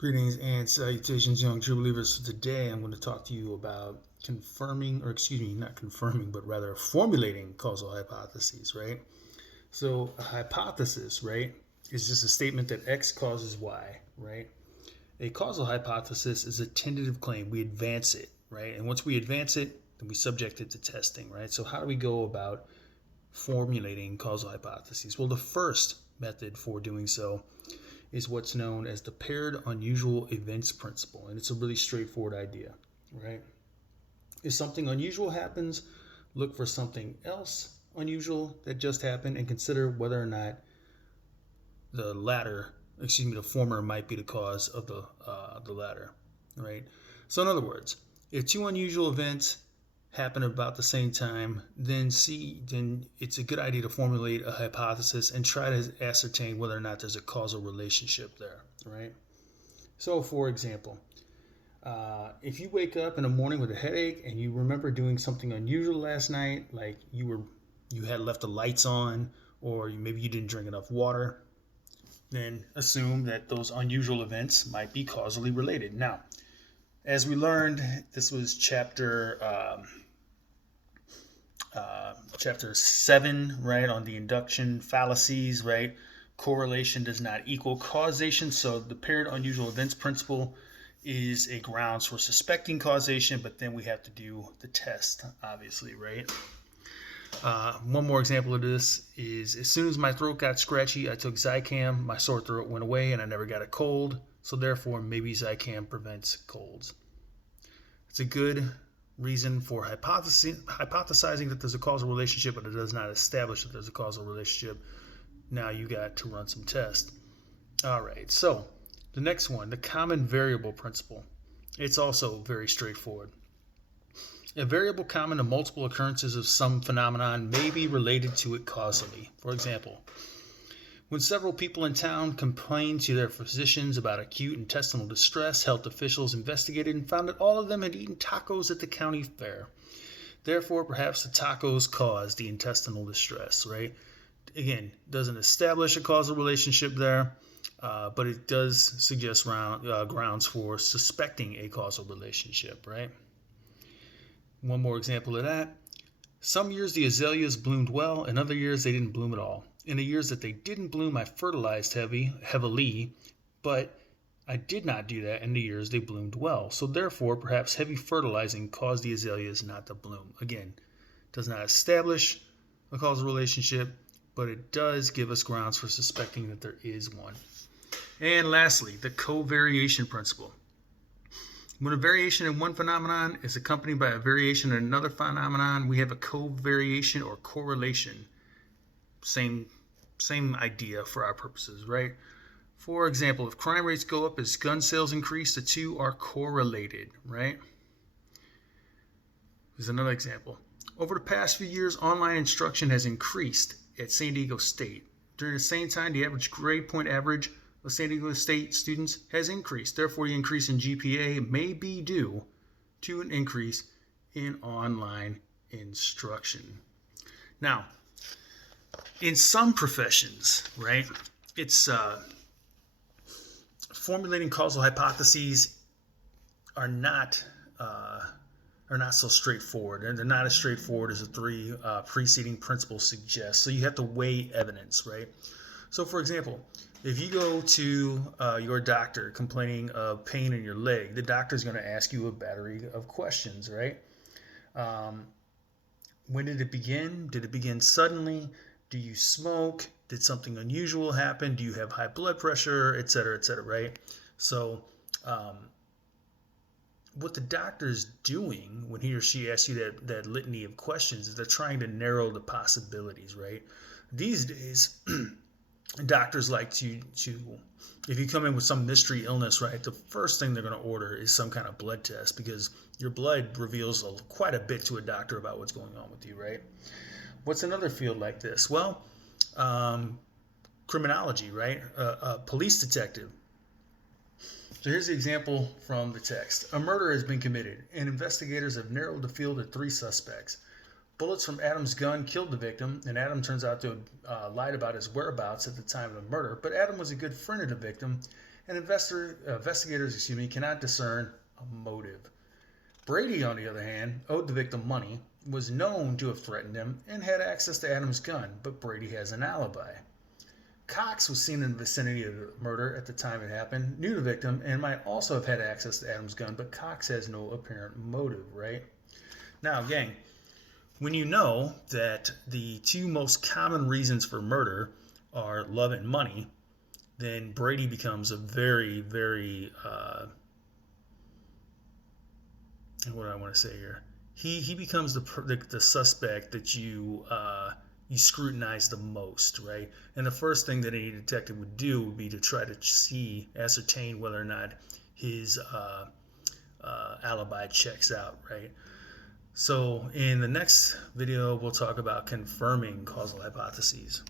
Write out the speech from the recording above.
Greetings and salutations, young true believers. So today I'm going to talk to you about not confirming, but rather formulating causal hypotheses, right? So a hypothesis, right, is just a statement that X causes Y, right? A causal hypothesis is a tentative claim. We advance it, right? And once we advance it, then we subject it to testing, right? So how do we go about formulating causal hypotheses? Well, the first method for doing so is what's known as the paired unusual events principle. And it's a really straightforward idea, right? If something unusual happens, look for something else unusual that just happened and consider whether or not the former might be the cause of the latter, right? So in other words, if two unusual events happen about the same time, then it's a good idea to formulate a hypothesis and try to ascertain whether or not there's a causal relationship there, right? So, for example, if you wake up in the morning with a headache and you remember doing something unusual last night, like you had left the lights on, or maybe you didn't drink enough water, then assume that those unusual events might be causally related. Now, as we learned, this was chapter 7, right, on the induction fallacies, right? Correlation does not equal causation. So the paired unusual events principle is a grounds for suspecting causation, but then we have to do the test, obviously, right? One more example of this is as soon as my throat got scratchy, I took Zicam, my sore throat went away, and I never got a cold. So therefore, maybe Zicam prevents colds. It's a good reason for hypothesizing that there's a causal relationship, but it does not establish that there's a causal relationship. Now you got to run some tests. All right, so the next one, the common variable principle. It's also very straightforward. A variable common to multiple occurrences of some phenomenon may be related to it causally. For example, when several people in town complained to their physicians about acute intestinal distress, health officials investigated and found that all of them had eaten tacos at the county fair. Therefore, perhaps the tacos caused the intestinal distress, right? Again, doesn't establish a causal relationship there, but it does suggest grounds for suspecting a causal relationship, right? One more example of that. Some years the azaleas bloomed well, and other years they didn't bloom at all. In the years that they didn't bloom, I fertilized heavily, but I did not do that in the years they bloomed well. So therefore, perhaps heavy fertilizing caused the azaleas not to bloom. Again, does not establish a causal relationship, but it does give us grounds for suspecting that there is one. And lastly, the covariation principle. When a variation in one phenomenon is accompanied by a variation in another phenomenon, we have a covariation or correlation. Same idea for our purposes, right? For example, if crime rates go up as gun sales increase, the two are correlated, right? Here's another example. Over the past few years, online instruction has increased at San Diego State. During the same time, the average grade point average of San Diego State students has increased. Therefore, the increase in GPA may be due to an increase in online instruction. Now, in some professions, right, it's formulating causal hypotheses are not so straightforward. They're not as straightforward as the three preceding principles suggest. So you have to weigh evidence, right? So, for example, if you go to your doctor complaining of pain in your leg, the doctor is going to ask you a battery of questions, right? When did it begin? Did it begin suddenly? Do you smoke? Did something unusual happen? Do you have high blood pressure, et cetera, right? So, what the doctor's doing when he or she asks you that litany of questions is they're trying to narrow the possibilities, right? These days, doctors like to if you come in with some mystery illness, right, the first thing they're going to order is some kind of blood test because your blood reveals quite a bit to a doctor about what's going on with you, right? What's another field like this? Well, criminology, right? A police detective. So here's the example from the text. A murder has been committed, and investigators have narrowed the field to 3 suspects. Bullets from Adam's gun killed the victim, and Adam turns out to have lied about his whereabouts at the time of the murder. But Adam was a good friend of the victim, and investigators cannot discern a motive. Brady, on the other hand, owed the victim money, was known to have threatened him, and had access to Adams' gun, but Brady has an alibi. Cox was seen in the vicinity of the murder at the time it happened, knew the victim, and might also have had access to Adams' gun, but Cox has no apparent motive, right? Now, gang, when you know that the two most common reasons for murder are love and money, then Brady becomes a very, very, what do I want to say here? He becomes the suspect that you scrutinize the most, right? And the first thing that any detective would do would be to try to ascertain whether or not his alibi checks out, right? So in the next video, we'll talk about confirming causal hypotheses.